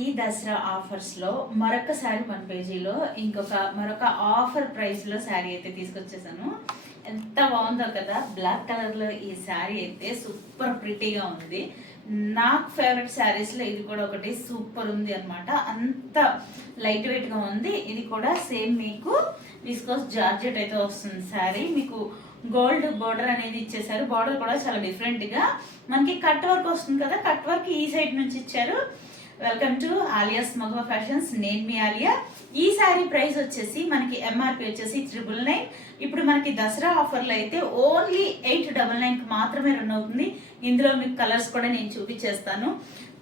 ఈ దసరా ఆఫర్స్లో మరొకసారి మన పేజీలో మరొక ఆఫర్ ప్రైస్లో శారీ అయితే తీసుకొచ్చేసాను. ఎంత బాగుందో కదా, బ్లాక్ కలర్లో ఈ శారీ అయితే సూపర్ ప్రిటీగా ఉంది. నాకు ఫేవరెట్ శారీస్లో ఇది కూడా ఒకటి సూపర్ ఉంది అనమాట. అంత లైట్ వెయిట్గా ఉంది. ఇది కూడా సేమ్ మీకు విస్కోస్ జార్జెట్ అయితే వస్తుంది శారీ. మీకు గోల్డ్ బార్డర్ అనేది ఇచ్చేసారు. బార్డర్ కూడా చాలా డిఫరెంట్గా మనకి కట్ వర్క్ వస్తుంది కదా, కట్ వర్క్ ఈ సైడ్ నుంచి ఇచ్చారు. వెల్కమ్ టు ఆలియాస్ మగవా ఫ్యాషన్స్. నేను మీ ఆలియా. ఈ శారీ ప్రైస్ వచ్చేసి మనకి ఎంఆర్పి వచ్చేసి 999. ఇప్పుడు మనకి దసరా ఆఫర్లో అయితే ఓన్లీ 899 మాత్రమే రన్ అవుతుంది. ఇందులో మీకు కలర్స్ కూడా నేను చూపించేస్తాను.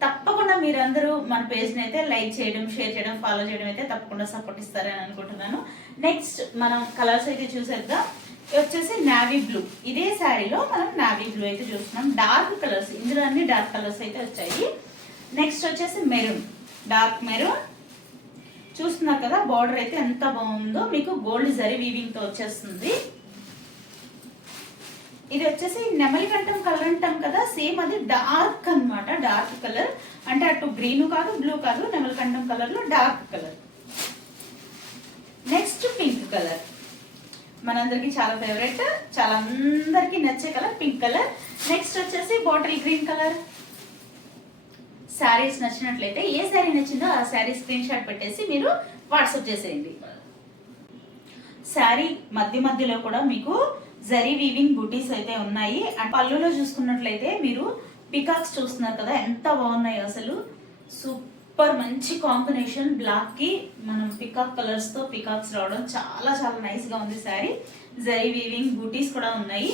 తప్పకుండా మీరందరూ మన పేజ్ని అయితే లైక్ చేయడం, షేర్ చేయడం, ఫాలో చేయడం అయితే తప్పకుండా సపోర్ట్ ఇస్తారని అనుకుంటున్నాను. నెక్స్ట్ మనం కలర్స్ అయితే చూసేద్దాం. వచ్చేసి నావీ బ్లూ. ఇదే శారీలో మనం నావీ బ్లూ అయితే చూస్తున్నాం. డార్క్ కలర్స్, ఇందులో అన్ని డార్క్ కలర్స్ అయితే వచ్చాయి. నెక్స్ట్ వచ్చేసి మెరూన్, డార్క్ మెరూన్ చూస్తున్నారు కదా. బార్డర్ అయితే ఎంత బాగుందో, మీకు గోల్డ్ జరీ వీవింగ్ తో వచ్చేస్తుంది. ఇది వచ్చేసి నెమలి కంఠం కలర్ అంటాం కదా, సేమ్ అది డార్క్ అన్నమాట. డార్క్ కలర్ అంటే అటు గ్రీన్ కాదు, బ్లూ కాదు, నెమలి కంఠం కలర్ లో dark colour. Next pink colour, మనందరికి చాలా ఫేవరెట్, చాలా అందరికి నచ్చే కలర్ పింక్ కలర్. నెక్స్ట్ వచ్చేసి బాటిల్ గ్రీన్ కలర్. శారీస్ నచ్చినట్లయితే ఏ శారీ నచ్చిందో ఆ శారీ స్క్రీన్ షాట్ పెట్టేసి మీరు వాట్సాప్ చేసేయండి. శారీ మధ్యలో కూడా మీకు జరీ వీవింగ్ బూటీస్ అయితే ఉన్నాయి. అండ్ పళ్ళులో చూసుకున్నట్లయితే మీరు పికాక్స్ చూస్తున్నారు కదా, ఎంత బాగున్నాయి అసలు. సూపర్ మంచి కాంబినేషన్. బ్లాక్ కి మనం పికాక్ కలర్స్ తో పికాక్స్ రావడం చాలా చాలా నైస్ గా ఉంది శారీ. జరీ వీవింగ్ బూటీస్ కూడా ఉన్నాయి.